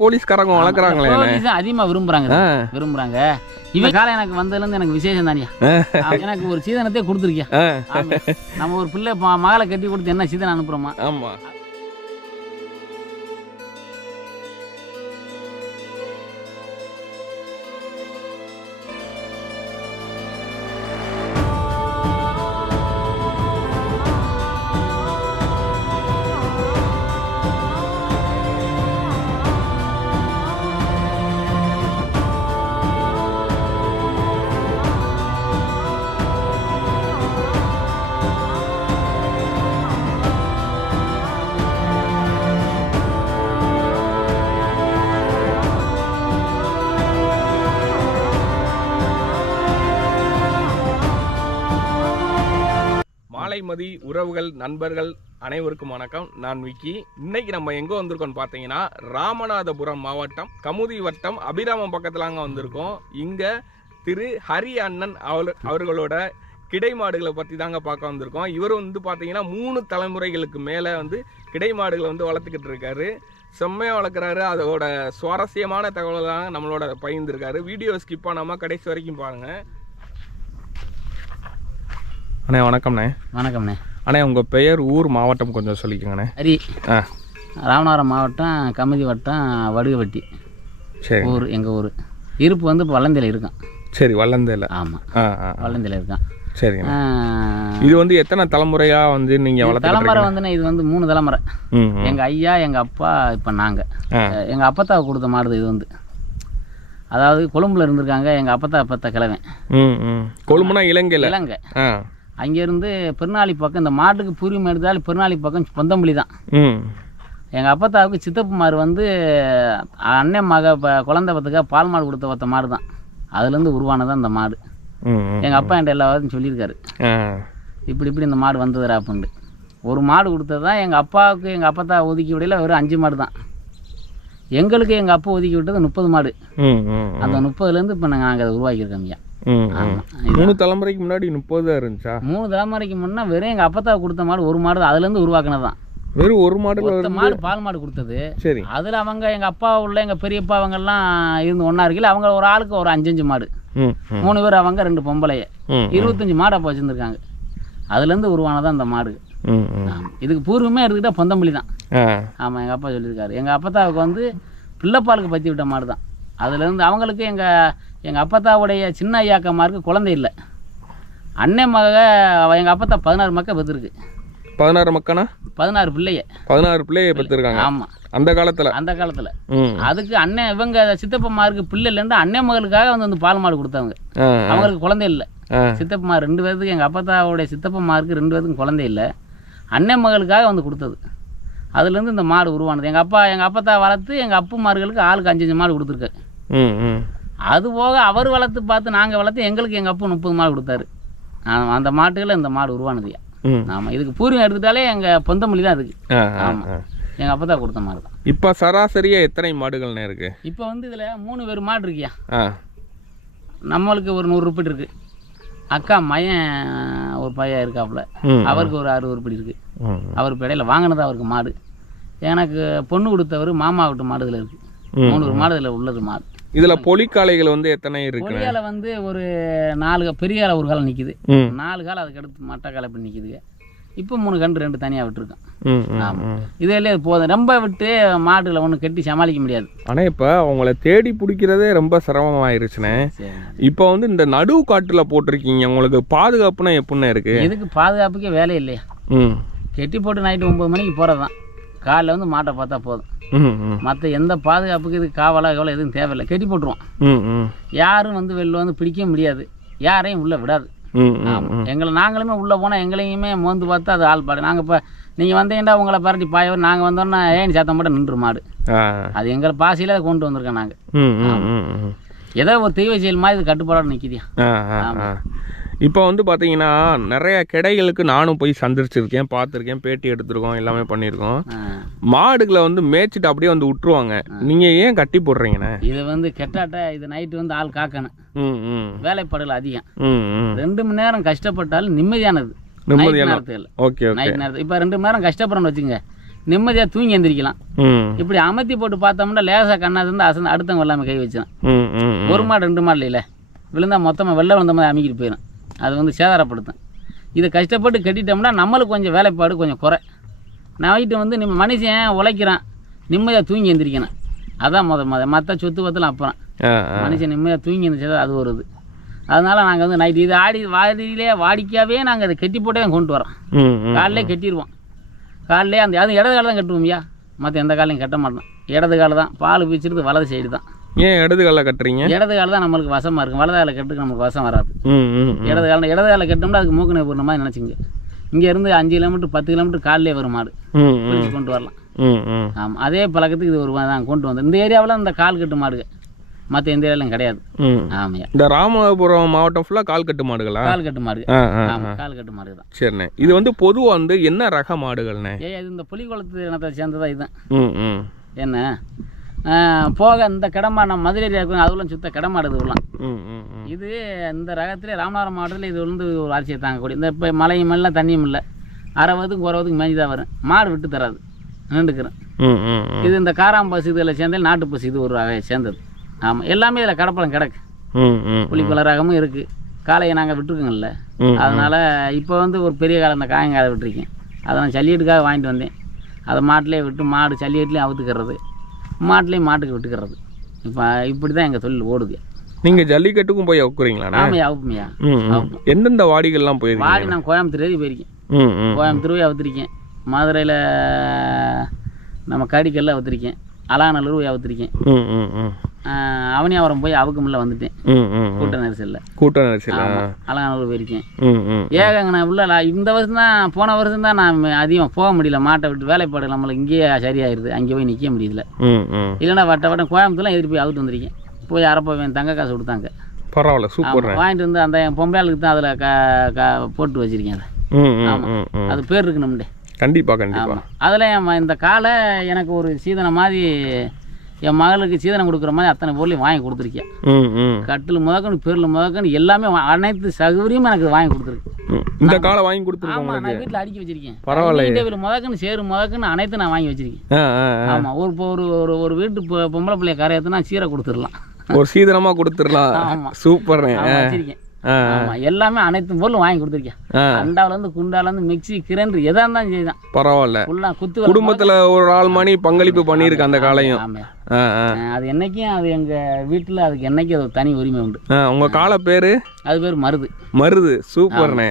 போலீஸ்காரங்க வளர்க்குறாங்களே போலீஸ் அதிகமா விரும்புறாங்க விரும்புறாங்க. இவன் காலம் எனக்கு வந்ததுல இருந்து எனக்கு விசேஷம் தானியா. எனக்கு ஒரு சீதனத்தை கொடுத்துருக்கியா. நம்ம ஒரு பிள்ளை மகளை கட்டி கொடுத்து என்ன சீதனம் அனுப்புறோமா? ஆமா. உறவுகள் நண்பர்கள் அனைவருக்கும் வணக்கம். நான் விக்கி. இன்னைக்கு நம்ம எங்க வந்திருக்கோம் பார்த்தீங்கன்னா ராமநாதபுரம் மாவட்டம் கமுதி வட்டம் அபிராமம் பக்கத்தில் அங்கே வந்திருக்கோம். இங்க திரு ஹரி அண்ணன் அவர் அவர்களோட கிடை மாடுகளை பற்றி தாங்க பார்க்க வந்திருக்கோம். இவர் வந்து பார்த்தீங்கன்னா மூணு தலைமுறைகளுக்கு மேலே வந்து கிடை மாடுகளை வந்து வளர்த்துக்கிட்டு இருக்காரு. செம்மையாக வளர்க்குறாரு. அதோட சுவாரஸ்யமான தகவல் தான் நம்மளோட பகிர்ந்துருக்காரு. வீடியோ ஸ்கிப் பண்ணாமல் கடைசி வரைக்கும் பாருங்கள் அண்ணே வணக்கம்ண்ணே. வணக்கம்ண்ணே. அண்ணே உங்கள் பெயர் ஊர் மாவட்டம் கொஞ்சம் சொல்லிக்கோங்கண்ணே. ஹரி ஆ. ராமநாதபுரம் மாவட்டம் கமுதி வட்டம் வடுகவட்டி சரி. ஊர் எங்கள் ஊர். இருப்பு வந்து இப்போ வளந்தையில் இருக்கான். சரி வல்லந்தேல. ஆமாம் ஆ ஆ. வளந்தையில் இருக்கான். ஆஹ், இது வந்து எத்தனை தலைமுறையாக வந்து நீங்கள் வளர்த்து தலைமுறை வந்துண்ணே இது வந்து மூணு தலைமுறை. எங்கள் ஐயா எங்கள் அப்பா இப்போ நாங்கள் எங்கள் அப்பத்தாவை கொடுத்த மாடுது இது வந்து. அதாவது கொழும்புல இருந்திருக்காங்க எங்கள் அப்பத்தா அப்பத்த கிழவன். கொழும்புனா இலங்கையில் இலங்கை. அங்கேருந்து பெருநாளி பக்கம் இந்த மாட்டுக்கு பூரிமை எடுத்தாலும் பெருநாளி பக்கம் பொந்தம்பள்ளி தான். எங்கள் அப்பத்தாவுக்கு சித்தப்புமார் வந்து அண்ணன் மக குழந்தை பத்துக்காக பால் மாடு கொடுத்த ஒத்த மாடு தான். அதுலேருந்து உருவானதான் இந்த மாடு. எங்கள் அப்பா என்கிட்ட எல்லாத்தையும் சொல்லியிருக்காரு. இப்படி இப்படி இந்த மாடு வந்ததுரா அப்படின்ட்டு ஒரு மாடு கொடுத்தது தான் எங்கள் அப்பாவுக்கு எங்கள் அப்பத்தா ஒதுக்கி விடையில வெறும் அஞ்சு மாடு தான். எங்களுக்கு எங்கள் அப்பா ஒதுக்கி விட்டது முப்பது மாடு. அந்த முப்பதுலேருந்து இப்போ நாங்கள் அதை உருவாக்கியிருக்கோம் ஐயா. மூணு தலைமுறைக்கு முன்னாடி முப்பது இருந்துச்சா? மூணு தலைமுறைக்கு முன்னே வெறும் எங்கள் அப்பத்தாவை கொடுத்த மாடு ஒரு மாடு தான். அதுலேருந்து உருவாக்கினது தான் வெறும் ஒரு இருந்து மாடு பால் மாடு கொடுத்தது. சரி. அதில் அவங்க எங்கள் அப்பா உள்ள எங்கள் பெரியப்பா அவங்கெல்லாம் இருந்து ஒன்றா இருக்கையில் அவங்க ஒரு ஆளுக்கு ஒரு அஞ்சு அஞ்சு மாடு. மூணு பேர் அவங்க ரெண்டு பொம்பளைய. இருபத்தஞ்சி மாடு அப்போ வச்சுருந்துருக்காங்க. அதுலேருந்து உருவானதான் அந்த மாடு. இதுக்கு பூர்வமே எடுத்துக்கிட்டால் பொந்தம்பள்ளி தான். ஆமாம் எங்கள் அப்பா சொல்லியிருக்காரு. எங்கள் அப்பத்தாவுக்கு வந்து பிள்ளைப்பாலுக்கு பற்றி விட்ட மாடு தான் அதுலேருந்து அவங்களுக்கு எங்கள் எங்கள் அப்பத்தாவுடைய சின்ன ஐயாக்கம்மாருக்கு குழந்தை இல்லை. அண்ணன் மக எங்கள் அப்பத்தா பதினாறு மக்கள் பெற்றிருக்கு பதினாறு மக்கனா? பதினாறு பிள்ளைய. பதினாறு பிள்ளைய பெற்றிருக்காங்க ஆமாம் அந்த காலத்துல? அந்த காலத்தில். அதுக்கு அண்ணன் இவங்க சித்தப்பம்மாருக்கு பிள்ளை இல்லைன்னு அண்ணன் மகளுக்காக வந்து அந்த பால் மாடு கொடுத்தாங்க. அவங்களுக்கு குழந்தை இல்லை. சித்தப்பம்மா ரெண்டு பேர்த்துக்கு எங்கள் அப்பத்தாவுடைய சித்தப்பம்மாருக்கு ரெண்டு பேர்த்துக்கும் குழந்தை இல்லை. அண்ணன் மகளுக்காக வந்து கொடுத்தது. அதுலேருந்து இந்த மாடு உருவானது. எங்கள் அப்பா எங்கள் அப்பத்தா வளர்த்து எங்கள் அப்புமார்களுக்கு ஆளுக்கு அஞ்சு அஞ்சு மாடு கொடுத்துருக்காரு. அது போக அவர் வளர்த்து பார்த்து நாங்கள் வளர்த்து எங்களுக்கு எங்கள் அப்பா முப்பது மாடு கொடுத்தாரு. அந்த மாட்டுகளில் இந்த மாடு உருவானதுயா ஆமாம் இதுக்கு பூர்வம் எடுத்துட்டாலே எங்கள் பொந்தமல்லி தான் அதுக்கு ஆமாம் எங்கள் அப்பத்தா கொடுத்த மாடு தான். இப்போ சராசரியா எத்தனை மாடுகள்னே இருக்கு? இப்போ வந்து இதில் மூணு பேர் மாடு இருக்கியா நம்மளுக்கு ஒரு நூறு உருப்படி இருக்கு. அக்கா மயன் ஒரு பையன் இருக்காப்புல. அவருக்கு ஒரு அறுபது உருப்படி இருக்கு. அவருக்கு இடையில வாங்கினது அவருக்கு மாடு. எனக்கு பொண்ணு கொடுத்தவர் மாமா வீட்டு மாடு இதில் இருக்கு. மூணு மாடு இதில் உள்ளது மாடு. இதுல பொலிக்காளைகள் வந்து எத்தனை இருக்கு? பொலியால வந்து ஒரு நாலு பெரிய காலை ஒரு காலம் நிற்கிது ம். நாலு காலம் அதுக்கு அடுத்து மட்டை காலை இப்படி நிற்கிதுங்க இப்போ மூணு கன்று ரெண்டு தனியாக விட்டுருக்கோம் ம் ம், ஆமா. ம். இதில் போதும். ரொம்ப விட்டு மாடுகளை ஒன்று கட்டி சமாளிக்க முடியாது. ஆனா இப்ப அவங்கள தேடி பிடிக்கிறதே ரொம்ப சிரமமாயிருச்சுண்ணே சரி இப்போ வந்து இந்த நடுவு காட்டுல போட்டிருக்கீங்க. உங்களுக்கு பாதுகாப்புனா எப்படிண்ணே இருக்கு? இதுக்கு பாதுகாப்புக்கே வேலை இல்லையா? கெட்டி போட்டு நைட்டு ஒம்பது மணிக்கு போகிறது தான் காலைல வந்து மாட்டை பார்த்தா போதும். மற்ற எந்த பாதுகாப்புக்கு இது காவலா கவலை எதுவும் தேவையில்லை. கெட்டி போட்டுருவோம். யாரும் வந்து வெளில வந்து பிடிக்க முடியாது. யாரையும் உள்ளே விடாது. எங்களை நாங்களுமே உள்ளே போனால் எங்களையுமே மோந்து பார்த்தா அது ஆள் பாடு. நாங்கள் இப்போ நீங்கள் வந்தீங்கன்னா உங்களை பரட்டி பாயவர். நாங்கள் வந்தோன்னா ஏன் சத்தம் போட்டு நின்று மாடு? அது எங்களை பாசையில் கொண்டு வந்திருக்கோம் நாங்கள் ஏதோ ஒரு தெய்வ செயல் மாதிரி இது கட்டுப்பாடோட நிற்கிதியா இப்போ வந்து பார்த்தீங்கன்னா நிறைய கிடைகளுக்கு நானும் போய் சந்திச்சிருக்கேன் பார்த்துருக்கேன் பேட்டி எடுத்திருக்கோம் எல்லாமே பண்ணியிருக்கோம். மாடுகளை வந்து மேய்ச்சிட்டு அப்படியே வந்து விட்டுருவாங்க நீங்கள் ஏன் கட்டி போடுறீங்கண்ணே? இது வந்து கெட்டாட்ட இது நைட்டு வந்து ஆள் காக்கணும். வேலைப்பாடுகள் அதிகம். ரெண்டு மணி நேரம் கஷ்டப்பட்டாலும் நிம்மதியானது. நிம்மதியான நேரத்தில் ஓகே நைட் நேரத்தில். இப்போ ரெண்டு மணி நேரம் கஷ்டப்படுறோம்னு வச்சுங்க நிம்மதியாக தூங்கி எந்திரிக்கலாம். இப்படி அமர்த்தி போட்டு பார்த்தோம்னா லேசாக கண்ணா இருந்து அசந்து அடுத்தவங்க எல்லாமே கை வச்சிடும். ஒரு மாடு ரெண்டு மாடு இல்லை. விழுந்தா மொத்தமாக வெளில விழுந்த மாதிரி அமைக்கிட்டு போயிடும் அது வந்து சேதாரப்படுத்தும். இதை கஷ்டப்பட்டு கட்டிட்டோம்னா நம்மளுக்கு கொஞ்சம் வேலைப்பாடு கொஞ்சம் குறை. நைட்டு வந்து நம்ம மனுஷன் உழைக்கிறான் நிம்மதியாக தூங்கி எந்திரிக்கணும். அதான் முத முத மற்ற சொத்து பத்தலாம் அப்புறம். மனுஷன் நிம்மதியாக தூங்கி எந்திரிச்சா அது ஒரு இது. அதனால் நாங்கள் வந்து நைட்டு இது ஆடி வாடியிலே வாடிக்காவே நாங்கள் அதை கட்டி போட்டே கொண்டு வரோம். காலையிலே கட்டிடுவோம் காலையிலே அந்த அது இடது காலம் தான் கட்டுவோம்யா மற்ற எந்த காலையும் கட்ட மாட்டோம். இடது காலம் தான் பால் பீச்சிருது வலது சைடு தான். ஏன் இடது காலில் கட்டுறீங்க? இடது காலம் தான் நம்மளுக்கு வசமாக இருக்கும். வலது காலை கட்டுக்கு நமக்கு வசம் வராது. இடது காலம் இடது காலை கட்டோம்னா அதுக்கு மூக்கணை போடுற மாதிரி நினச்சிங்க. இங்கேருந்து அஞ்சு கிலோமீட்டர் பத்து கிலோமீட்டர் காலையிலே வரும் மாடு பிடிச்சி கொண்டு வரலாம். ம் ம். ஆமாம் அதே பழக்கத்துக்கு இது ஒரு தான் கொண்டு வந்தோம் இந்த ஏரியாவில் இந்த கால் கட்டு மாடுங்க மற்ற எந்த ஏரியாவிலும் கிடையாது. ம். ஆமையா இந்த ராமநாதபுரம் மாவட்டம் ஃபுல்லாக கால் கட்டு மாடுகளா கால் கட்டு மாடு ஆமாம் கால் கட்டு மாடு தான். சரிண்ணே. இது வந்து பொதுவாக வந்து என்ன ரக மாடுகள்ண்ணே? ஏ இது இந்த புலிக்குளத்து இனத்தை சேர்ந்ததா இதுதான் என்ன? போக இந்த கிடமா நம்ம மதுரை இருக்கும் அதுலாம் சுத்த கிடமாடு இதுலாம் இது இந்த ரகத்திலே ராமநாதபுரம் மாவட்டத்தில் இது வந்து ஒரு அரிசியை தாங்கக்கூடிய இந்த இப்போ மழையும் இல்லை தண்ணியும் இல்லை. அறுபதுக்கும் குறவதுக்கும் மேஞ்சி தான் வரும். மாடு விட்டு தராது. நின்றுக்கிறேன் இது இந்த காராம் பசு இதில் சேர்ந்தது நாட்டு பசு இது ஒரு வகையை சேர்ந்தது. ஆமாம் எல்லாமே இதில் கடப்பழம் கிடக்கு. புளிப்பழ ரகமும் இருக்குது காளையை நாங்கள் விட்டுருக்கோங்கல்ல. அதனால் இப்போ வந்து ஒரு பெரிய காலம் இந்த காயங்காலை விட்டுருக்கேன். அதை நான் ஜல்லிக்கட்டுக்காக வாங்கிட்டு வந்தேன். அதை மாட்டிலே விட்டு மாடு ஜல்லிக்கட்டுலேயும் அவுத்துக்கிறது. மாட்டுலேயும் மாட்டுக்கு விட்டுக்கிறது. இப்போ இப்படி தான் எங்கள் தொழில் ஓடுது. நீங்கள் ஜல்லிக்கட்டுக்கும் போய் அவுக்குறீங்களாண்ணே? ஆமையா அவுப்புமையா. எந்தெந்த வாடிகள்லாம் போயிருக்கீங்க? வாடி நான் கோயம்புத்தூர் ஏறி போயிருக்கேன். கோயம்புத்தூர் போய் அவுத்திருக்கேன். மதுரையில் நம்ம கடிக்கல்ல அவுத்திருக்கேன். அலாநல்லூர் ம் அவனியாவரம் போய் அவுக்குமில்ல வந்துட்டேன். கூட்ட நெரிசலில். கூட்ட நெரிசலா அலங்காநல்லூர் போயிருக்கேன். ம் ம் ஏகங்க நான் உள்ள இந்த வருஷம் தான் போன வருஷம் தான் நான் அதிகம் போக முடியல. மாட்டை விட்டு வேலைப்பாடு நம்மளுக்கு இங்கேயே சரியாயிருது. அங்கே போய் நிற்க முடியல. இல்லைன்னா வட்ட வட்டம் கோயம்புத்தூர்லாம் எதிர்ப்பு போய் அவுத்து வந்திருக்கேன். போய் அரைப்போ தங்க காசு கொடுத்தாங்க. பரவாயில்ல சூப்பர். வாங்கிட்டு வந்து அந்த என் பொம்பளையாளுக்கு தான் அதில் க போட்டு வச்சிருக்கேன் அதை. அது பேர் இருக்கு நம்மளே கண்டிப்பா கண்டிப்பா. ஆமாம் அதில் என் இந்த காலை எனக்கு ஒரு சீதனை மாதிரி என் மகளுக்கு சீதனம் கொடுக்குற மாதிரி அத்தனை பொருளையும் வாங்கி கொடுத்துருக்கேன். கட்டில் முதக்கணும் பேரில் முதக்கணும் எல்லாமே அனைத்து சௌகரியமும் எனக்கு வாங்கி கொடுத்துருக்கு. இந்த காலை வாங்கி கொடுத்துருக்கோம் ஆமாம் நான் வீட்டில் அடுக்கி வச்சிருக்கேன். பரவாயில்லையே. டேபிள் முதக்கணும் சேரு முதக்கணும் அனைத்தும் நான் வாங்கி வச்சிருக்கேன். ஆமாம் ஒரு ஒரு ஒரு வீட்டு பொம்பளை பிள்ளைய கரையத்துனா சீரை கொடுத்துடலாம். ஒரு சீதனமா கொடுத்துடலாம். ஆமாம் வச்சிருக்கேன். எல்லாமே அனைத்து பொருளும் வாங்கி கொடுத்துருக்கேன். ஆ. அண்டாவிலேருந்து குண்டாலேருந்து மிக்ஸி கிரைண்டர் எதாக இருந்தாலும் செய்தான் பரவாயில்ல குத்து குடும்பத்துல ஒரு ஆள் மணி பங்களிப்பு பண்ணியிருக்கு அந்த காலையும் அது என்னைக்கும் அது எங்கள் வீட்டில் அதுக்கு என்னைக்கும் அது தனி உரிமை உண்டு. ஆ உங்க காலை பேரு? அது பேர் மருது. மருது சூப்பர்ண்ணே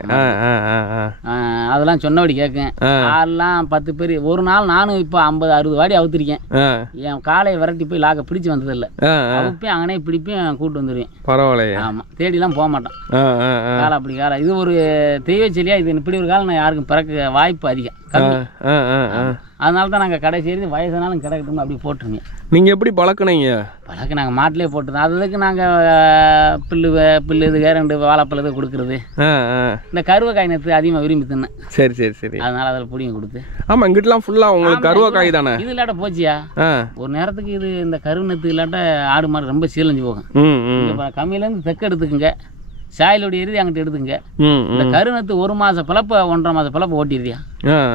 அதெல்லாம் சொன்னபடி கேட்கும். ஆள்லாம் பத்து பேர் ஒரு நாள் நானும் இப்போ ஐம்பது அறுபது வாடி அவுத்திருக்கேன். என் காலையை விரட்டி போய் லாக்க பிடிச்சி வந்ததில்லை. அவுப்பேன் அங்கனே பிடிப்பேன் கூட்டு வந்துடுவேன் பரவாயில்லையே. ஆமாம் தேடிலாம் போக மாட்டோம். காலை அப்படி காலை. இது ஒரு தெய்வ செல்லியா இது இப்படி ஒரு காலம் நான் யாருக்கும் பிறக்க வாய்ப்பு அதிகம். அதனால தான் நாங்கள் கடைசி வயசானாலும் கிடக்கட்டும் அப்படி போட்டுருங்க நீங்க எப்படி பழக்குனீங்க? பழக்க நாங்கள் மாட்டிலே போட்டுருந்தோம். அதுக்கு நாங்கள் புல்லு புல்லு இது ரெண்டு வாழைப்பழம் இது கொடுக்குறது. இந்த கருவக்காய் நெத்து அதிகமாக விரும்பி தின்னேன். சரி சரி சரி. அதனால அதில் புடிங்க கொடுத்து. ஆமா இங்கிட்டலாம் ஃபுல்லா உங்களுக்கு கருவக்காய் தானே? இது இல்லாட்ட போச்சியா? ஒரு நேரத்துக்கு இது இந்த கருவு நெத்து இல்லாட்ட ஆடு மாடு ரொம்ப சீலஞ்சு போகும். கம்மியிலேருந்து தெக்க எடுத்துக்குங்க. சாயலுடைய இறுதி அங்கிட்டு எடுத்துங்க. இந்த ம் கருநத்து ஒரு மாதம் பிழப்ப ஒன்றரை மாதம் பிழப்ப ஓட்டிடுறியா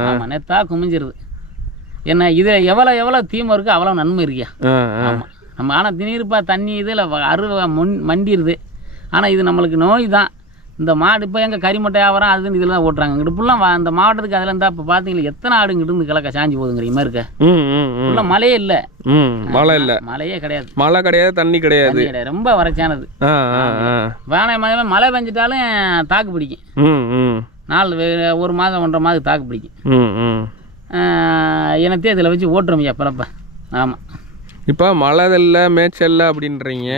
ஆமாம் நெத்தா குமிஞ்சிருது. என்ன இதில் எவ்வளோ எவ்வளோ தீமை இருக்கோ அவ்வளோ நன்மை இருக்கியா? ஆமாம் நம்ம ஆனால் திணீர்ப்பா தண்ணி இதில் அருவ முன் மண்டிடுது ஆனால் இது நம்மளுக்கு நோய் தான். இந்த மாடு இப்போ எங்கள் கறிமட்டை வியாபாரம் அதுன்னு இதில் தான் ஓட்டுறாங்க. இங்கிட்டு ஃபுல்லாக அந்த மாவட்டத்துக்கு அதில் இருந்தால் இப்போ பார்த்தீங்களா எத்தனை ஆடு இங்கிட்டு இருந்து கிழக்க சாஞ்சி போகுதுங்கிற மாதிரி இருக்க? ஃபுல்லாக மழையே இல்லை. மழை இல்லை. மழையே கிடையாது. மழை கிடையாது தண்ணி கிடையாது. ரொம்ப வறட்சியானது. வானை மழை பெஞ்சிட்டாலும் தாக்கு பிடிக்கும். நாலு ஒரு மாதம் ஒன்றரை மாதம் தாக்கு பிடிக்கும். ம் ம் எனத்தே இதில் வச்சு ஓட்டுறோம்யா பிறப்ப. ஆமாம் இப்போ மழை இல்லை மேய்ச்சல்ல அப்படின்றீங்க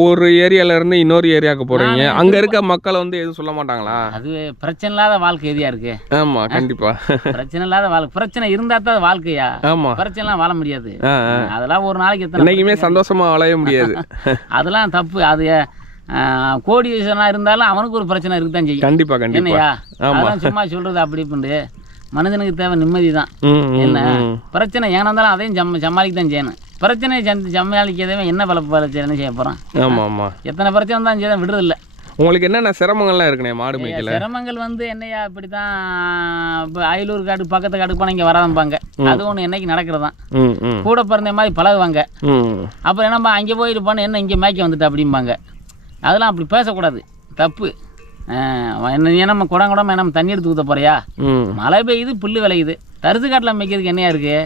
ஒரு ஏரியால இருந்து இன்னொரு ஏரியாவுக்கு போறீங்க. அங்க இருக்க மக்களை வந்து எதுவும் சொல்ல மாட்டாங்களா? அது பிரச்சனை இல்லாத வாழ்க்கை எதியா இருக்கு. ஆமா கண்டிப்பா. பிரச்சனை இல்லாத வாழ்க்கை பிரச்சனை இருந்தால் தான் வாழ்க்கையா ஆமா. பிரச்சனைலாம் வாழ முடியாது. அதெல்லாம் ஒரு நாளைக்கு எத்தனை சந்தோஷமா வாழவே முடியாது. அதெல்லாம் தப்பு. அது கோடீஸ்வரனா இருந்தாலும் அவனுக்கு ஒரு பிரச்சனை இருக்குதான் செய்யும். கண்டிப்பா கண்டிப்பா. என்னையா? ஆமா. அதான் சும்மா சொல்றது அப்படி இப்படி மனுஷனுக்கு தேவை நிம்மதி தான் என்ன. பிரச்சனை ஏன்னா இருந்தாலும் அதையும் சம் சமாளிக்க தான் செய்யணும். பிரச்சனையை சந்தி சமாளிக்கதவே என்ன பல பிரச்சனை செய்ய போகிறான் ஆமா ஆமா. எத்தனை பிரச்சனை தான் செய்ய விடுறதில்ல. உங்களுக்கு என்னென்ன சிரமங்கள்லாம் இருக்குண்ணே மாடு மேய்க்கல? சிரமங்கள் வந்து என்னையா இப்படி தான் இப்போ அயலூர் காடு பக்கத்து காட்டுக்கு போனால் இங்கே வராதம்பாங்க. அது ஒன்று என்னைக்கு நடக்கிறது தான் ம் ம். கூட பிறந்த மாதிரி பழகுவாங்க. அப்புறம் என்னப்பா அங்கே போயிட்டு போனால் என்ன இங்கே மேய்க்க வந்துட்டு அப்படிம்பாங்க. அதெல்லாம் அப்படி பேசக்கூடாது. தப்பு. நீ நம்ம குடம் குடமா நம்ம தண்ணி எடுத்து ஊற்ற போறியா? மழை பெய்யுது புல்லு விளையுது. தரிசு காட்டில் மேய்க்கிறதுக்கு என்னையா இருக்குது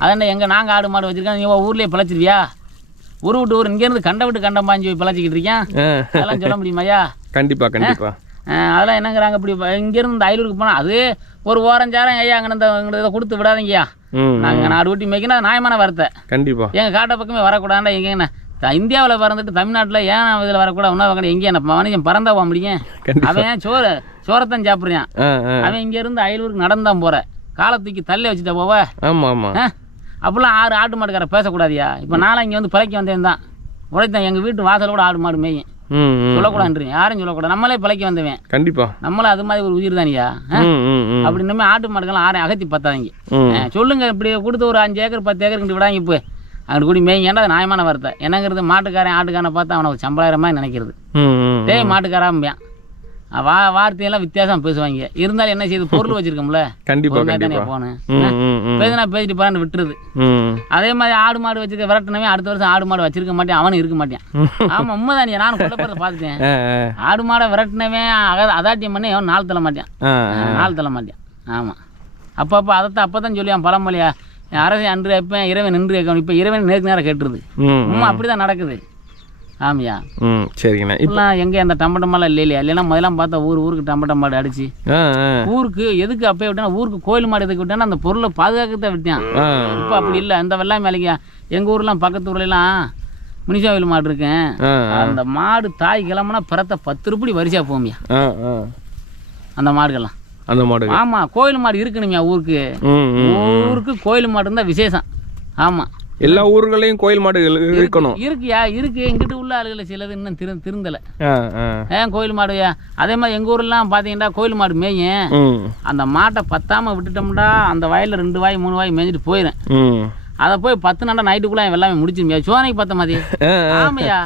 அதாண்ட எங்கே நாங்கள் ஆடு மாடு வச்சுருக்கோம் நீ ஊர்லேயே பிழைச்சிருவியா? ஊர் விட்டு ஊர் இங்கேருந்து கண்ட விட்டு கண்டம் பாஞ்சு போய் பிழைச்சிக்கிட்டு இருக்கேன் அதெல்லாம் சொல்ல முடியுமாய்யா கண்டிப்பா கண்டிப்பா. ஆஹ் அதெல்லாம் என்னங்கிறாங்க இப்படி இங்கேருந்து இந்த ஐலூருக்கு போனால் அது ஒரு ஓரஞ்சாரம் ஐயா அங்கே இந்த இதை கொடுத்து விடாதீங்கய்யா. ம் நாங்கள் நாடு ஊட்டி மேய்க்கணும் அது நியாயமான வார்த்தை. கண்டிப்பா. எங்கள் காட்டை பக்கமே வரக்கூடாதுடா எங்கே என்ன? இந்தியாவில் பிறந்துட்டு தமிழ்நாட்டில் ஏன் இதில் வரக்கூடாது? உணவு வகை எங்கே என்ன மனுஷன் பறந்தா போக முடியும் அவன் ஏன் சோறு சோறத்தான் சாப்பிட்றான். அவன் இங்கேருந்து ஐலூருக்கு நடந்தான் போகிற காலை தூக்கி தள்ளி வச்சுட்டா போவ. ஆமா ஆமா. ஆ? அப்போல்லாம் ஆறு ஆட்டு மாடுக்கார பேசக்கூடாதியா? இப்போ நானும் இங்கே வந்து பிழைக்க வந்தேன் தான் உழைத்தேன். எங்கள் வீட்டு வாசல் கூட ஆடு மாடு மேயும். சொல்லக்கூடாதுன்றீங்க. யாரும் சொல்லக்கூடாது. நம்மளே பிழைக்க வந்தவன். கண்டிப்பா. நம்மளும் அது மாதிரி ஒரு உயிர் தானியா? அப்படி இனிமேல் ஆட்டு மாடுக்கெல்லாம் ஆரையும் அகத்தி ஆ, சொல்லுங்க. இப்படி கொடுத்து ஒரு அஞ்சு ஏக்கர் பத்து ஏக்கர் விடாங்க இப்போ. அங்கிட்டு கூடி மேய்ங்கேண்டா அது நியாயமான வார்த்தை? என்னங்கிறது மாட்டுக்காரன் ஆட்டுக்காரனை பார்த்தா அவனை ஒரு சம்பளாயிரமா நினைக்கிறது. டேய் மாட்டுக்காராம்பியான் வா வார்த்தையெல்லாம் வித்தியாசம் பேசுவாங்க. இருந்தாலும் என்ன செய்யுது பொருள் வச்சிருக்கோம்ல? கண்டிப்பா தானே பேசினா பேசிட்டு போறான்னு விட்டுருது. அதே மாதிரி ஆடு மாடு வச்சிருக்க விரட்டினவே அடுத்த வருஷம் ஆடு மாடு வச்சிருக்க மாட்டேன் அவனும் இருக்க மாட்டேன். ஆமா உண்மைதானியா நானும் கொல்ல போகிறத பார்த்துட்டேன். ஆடு மாடை விரட்டினவன் அதாட்டியம் பண்ணி அவன் நாள் தள்ள மாட்டேன். நாள் தள்ள மாட்டேன். ஆமாம் அப்பப்போ அதைத்தான் அப்போ தான் சொல்லுவான் பழமொழியா அரசை அன்று வைப்பேன் இறைவன் நின்று வைக்கணும் இப்போ இறைவன் நேருக்கு நேரம் கேட்டுருது. உண்மை அப்படி தான் நடக்குது. ஆமையா. ம் சரிங்கண்ணா. இப்போ இப்பெல்லாம் எங்கே அந்த டம்பட்டமெல்லாம் இல்லை இல்லையா இல்லைன்னா முதல்லாம் பார்த்தா ஊர் ஊருக்கு டம்பட்டம் மாடு அடிச்சு. ஊருக்கு எதுக்கு அப்பயே விட்டேன்னா ஊருக்கு கோயில் மாடு எதுக்கு விட்டேன்னா அந்த பொருளை பாதுகாக்கத்தான் விட்டான். இப்போ அப்படி இல்லை. அந்த வெள்ளாமை வேலைக்கு எங்கள் ஊர்லாம் பக்கத்து ஊர்லலாம் முனிசாவில் மாடு இருக்கேன் அந்த மாடு தாய் கிளம்புனா பிறத்த பத்து ரூபடி வரிசையா போமியா அந்த மாடுகள்லாம். அந்த மாடு. ஆமாம் கோயில் மாடு இருக்கணுமியா ஊருக்கு. ஊருக்கு கோயில் மாடு இருந்தால் விசேஷம். ஆமாம் எல்லா ஊர்களையும் கோயில் மாடுகள் இருக்கணும். இருக்குயா? இருக்கு. எங்கிட்ட உள்ள ஆளுகளை சிலது இன்னும் திரு திருந்தலை. ஏன் கோயில் மாடு அதே மாதிரி எங்கள் ஊர்லாம் பார்த்தீங்கன்னா கோயில் மாடு மேயும். அந்த மாட்டை பத்தாம விட்டுட்டோம்டா அந்த வயலில் ரெண்டு வாய் மூணு வாய் மேய்ஞ்சிட்டு போயிடும் ம். அதை போய் பத்து நாண்டா நைட்டுக்குள்ள எல்லாமே முடிச்சிருமியா சோனைக்கு பார்த்த மாதிரி. ஆமையா?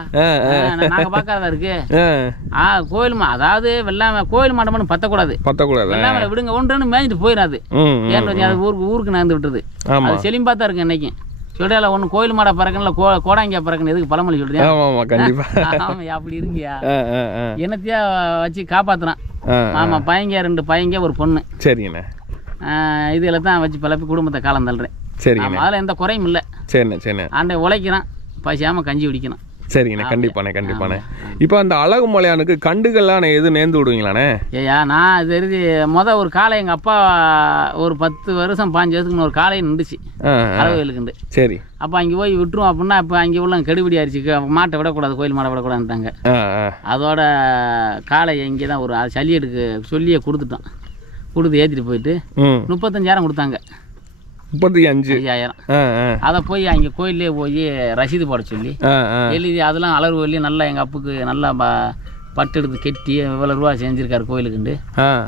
நாங்கள் பார்க்காதா இருக்கு? ஆ. கோயில் அதாவது வெள்ளாமை கோயில் மட்டும் பத்தக்கூடாது. பத்தக்கூடாது. வெள்ளாமையில விடுங்க ஒன்று மேய்ஞ்சிட்டு போயிடாது ம் ம் ஏன் கொஞ்சம் அது ஊருக்கு ஊருக்கு நடந்து விட்டுருது. அது செலிம்பா தான் இருக்கு இன்னைக்கு. சொல்றியால ஒன்று கோயில் மாடை பறக்கணும்ல கோ கோடாங்கியா பறக்கணும் எதுக்கு பழமொழி சொல்றியா? ஆமாம் கண்டிப்பாக ஆமையா அப்படி இருக்கியா? என்னத்தையா வச்சு காப்பாத்துறான். ஆமா பையங்க ரெண்டு பையங்க ஒரு பொண்ணு. சரிங்கண்ணே. இதுல தான் வச்சு பழப்பி குடும்பத்தை காலம் தள்ளுறேன். சரிங்கண்ணே. ஆமா அதில் எந்த குறையும் இல்லை. சரிண்ணே சரிண்ணே. ஆண்டை உழைக்கிறான் பசியாம கஞ்சி குடிக்கணும் சரிங்கண்ணே கண்டிப்பாண்ணே கண்டிப்பாண்ணே. இப்போ அந்த அழகு மலையானுக்கு கண்டுகள்லாம் எது நேர்ந்து விடுவீங்களாண்ணே? ஏயா நான் இது தெரிஞ்சு மொதல் ஒரு காளை எங்கள் அப்பா ஒரு பத்து வருஷம் பாஞ்சு வருஷத்துக்கு ஒரு காளை நின்றுச்சு. அளவுகளுக்குண்டு சரி. அப்போ அங்கே போய் விட்டுரும் அப்படின்னா இப்போ அங்கே உள்ள கெடுபிடி ஆயிடுச்சு மாட்டை விடக்கூடாது கோயில் ஆ ஆ. அதோட காளை இங்கே தான் ஒரு சளி எடுக்க சொல்லியே கொடுத்துட்டோம் கொடுத்து ஏற்றிட்டு போயிட்டு முப்பத்தஞ்சாயிரம் கொடுத்தாங்க. முப்பத்தி அஞ்சு. ஐயாயிரம். அதை போய் அங்கே கோயிலே போய் ரசீது போட சொல்லி எழுதி அதெல்லாம் அளவு வெளியே நல்லா எங்கள் அப்புக்கு நல்லா ப பட்டு எடுத்து கெட்டி இவ்வளோ ரூபா செஞ்சுருக்காரு கோயிலுக்குண்டு.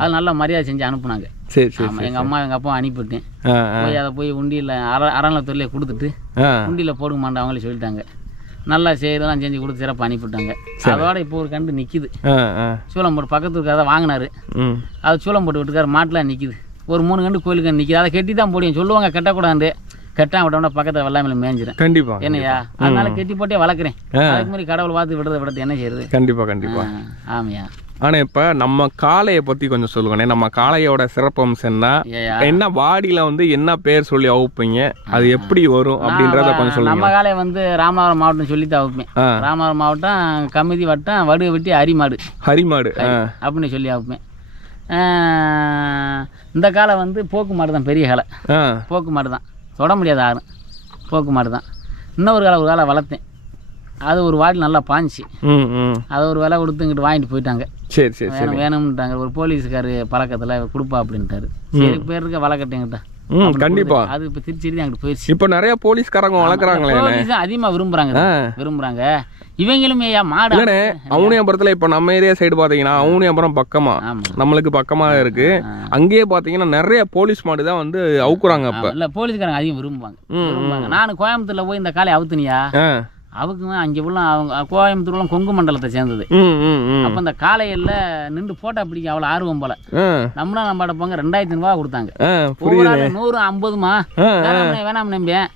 அது நல்லா மரியாதை செஞ்சு அனுப்புனாங்க. சரி சரி எங்கள் அம்மா எங்கள் அப்பா அனுப்பிவிட்டேன். போய் அதை போய் உண்டியில் அற அறநிலத்துறையிலே கொடுத்துட்டு உண்டியில் போடுங்க அவங்களே சொல்லிட்டாங்க. நல்லா செய்யறதெல்லாம் செஞ்சு கொடுத்து சிறப்பாக அனுப்பிவிட்டாங்க. அதோட இப்போ ஒரு கண்டு நிற்கிது சூளம் போட்டு பக்கத்து இருக்க அதை வாங்கினாரு. அது சூளம் போட்டு விட்டுக்காரு மாட்டில் நிற்கிது ஒரு மூணு கண்டு கோயிலுக்கு நிற்கிது அதை கெட்டி தான் போடியும் சொல்லுவாங்க கட்டக்கூடாது கெட்டா விட்டோம்னா பக்கத்தில் வெள்ளாமையில் மேய்ஞ்சிரும் கண்டிப்பா என்னையா? அதனால கெட்டி போட்டே வளர்க்குறேன். அதுக்கு மாதிரி கடவுள் பார்த்து விடுறத விடுறது என்ன செய்யறது? கண்டிப்பா கண்டிப்பா. ஆமையா. ஆனா இப்ப நம்ம காளையை பத்தி கொஞ்சம் சொல்லுங்கண்ணே நம்ம காளையோட சிறப்பம்சம்னா என்ன வாடியில வந்து என்ன பேர் சொல்லி அவுப்பீங்க? அது எப்படி வரும் அப்படின்றத கொஞ்சம் நம்ம சொல்லுங்க காலை வந்து ராமநாதபுரம் மாவட்டம் சொல்லி தான் வைப்பேன் ஆ. ராமநாதபுரம் மாவட்டம் கமிதி வட்டம் வடு வெட்டி ஹரிமாடு ஆ. அப்படின்னு சொல்லி வைப்பேன் இந்த காலை வந்து போக்கு மாடு தான் பெரிய காலை. போக்கு மாடு தான். தொட முடியாது யாரும் போக்கு மாடு தான். இன்னொரு காலை ஒரு காலை வளர்த்தேன். அது ஒரு வாடி நல்லா பாஞ்சி ம் ம். அதை ஒரு விலை கொடுத்து இங்கிட்டு வாங்கிட்டு போயிட்டாங்க. சரி சரி சரி. வேணும் வேணும்ட்டாங்க. ஒரு போலீஸ்காரு பழக்கத்தில் கொடுப்பா அப்படின்ட்டாரு. சரி பேர் இருக்க வளர்க்கட்டேங்கிட்ட கண்டிப்பா. அது இப்போ திருச்சி அங்கிட்டு போயிடுச்சு. இப்போ நிறைய போலீஸ்காரங்க வளர்க்குறாங்களே அதிகமாக விரும்புகிறாங்க ஆ. விரும்புகிறாங்க இவங்களுமே ஐயா மாடு இல்லைண்ணே அவனியாபுரத்தில் இப்போ நம்ம ஏரியா சைடு பார்த்தீங்கன்னா அவனியாபுரம் பக்கமா நம்மளுக்கு பக்கமாக இருக்கு. அங்கேயே பார்த்தீங்கன்னா நிறைய போலீஸ் மாடு தான் வந்து அவுக்குறாங்க அப்போ. இல்லை போலீஸ்காரங்க அதிகம் விரும்புவாங்க. நான் கோயம்புத்தூர்ல போய் இந்த காலை அவுத்துனியா? அவங்க அங்கே உள்ள அவங்க கோயம்புத்தூர்லாம் கொங்கு மண்டலத்தை சேர்ந்தது. அப்போ இந்த காலையில் நின்று ஃபோட்டோ பிடிக்க அவ்வளோ ஆர்வம் போல. நம்மளும் நம்ம அடைப்பாங்க ரெண்டாயிரத்தி ரூபா கொடுத்தாங்க. ஒவ்வொரு நூறு ஐம்பதுமா? வேணாம் நம்பியேன்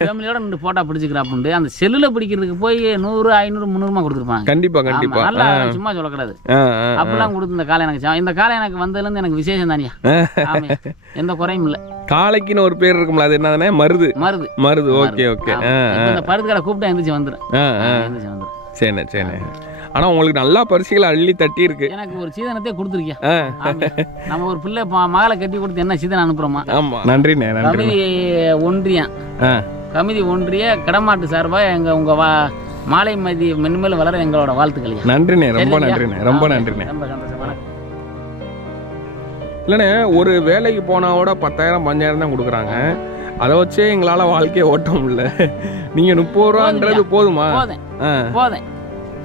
ஃபேமிலியோட நின்று ஃபோட்டோ பிடிச்சிக்கிறோம் அப்படின்ட்டு அந்த செல்லில் பிடிக்கிறதுக்கு போய் நூறு ஐநூறு முந்நூறுமா கொடுத்துருப்பாங்க. கண்டிப்பா ஆமா, கண்டிப்பா. நல்லா சும்மா சொல்லக்கூடாது. அப்படிலாம் கொடுத்து இந்த காலை எனக்கு இந்த காலை எனக்கு வந்ததுலேருந்து எனக்கு விசேஷம் தானியா. எந்த குறையும் இல்லை. காளைக்குன்னு ஒரு பேர் இருக்கும்ல அது என்னதுனே? மருது. மருது. மருது. Okay okay. இந்த பருத்து கடை கூப்பிட்டா எந்திரிச்சு வந்துடும் எந்திரிச்சு சரிண்ணே சரிண்ணே ஆனா உங்களுக்கு நல்லா பரிசுகளை அள்ளி தட்டி இருக்கு எனக்கு ஒரு சீதனத்தை கொடுத்துருக்கியா? ஆமா. நம்ம ஒரு பிள்ளை மகளை கட்டி கொடுத்து என்ன சீதனம் அனுப்புறோமா? ஆமா. நன்றிண்ணே நன்றி ஒன்றியம். கமிதி ஒன்றிய கடமாட்டு சார்பாக எங்க உங்க வா மாலை மதி மென்மேலும் வளர எங்களோட வாழ்த்துக்களையா நன்றிண்ணே ரொம்ப? நன்றிண்ணே ரொம்ப. நன்றிண்ணே. இல்லைண்ணே ஒரு வேலைக்கு போனாவோட பத்தாயிரம் பஞ்சாயிரம் தான் கொடுக்குறாங்க. அதை வச்சே எங்களால் வாழ்க்கையை ஓட்ட முடியல. நீங்கள் முப்பது ரூபான்றது போதுமா? போதும்.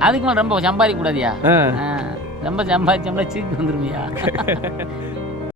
அதுக்கு ரொம்ப சம்பாதிக்க கூடாதியா? ரொம்ப சம்பாதிச்சோம்னா சீக்கு வந்துருமியா?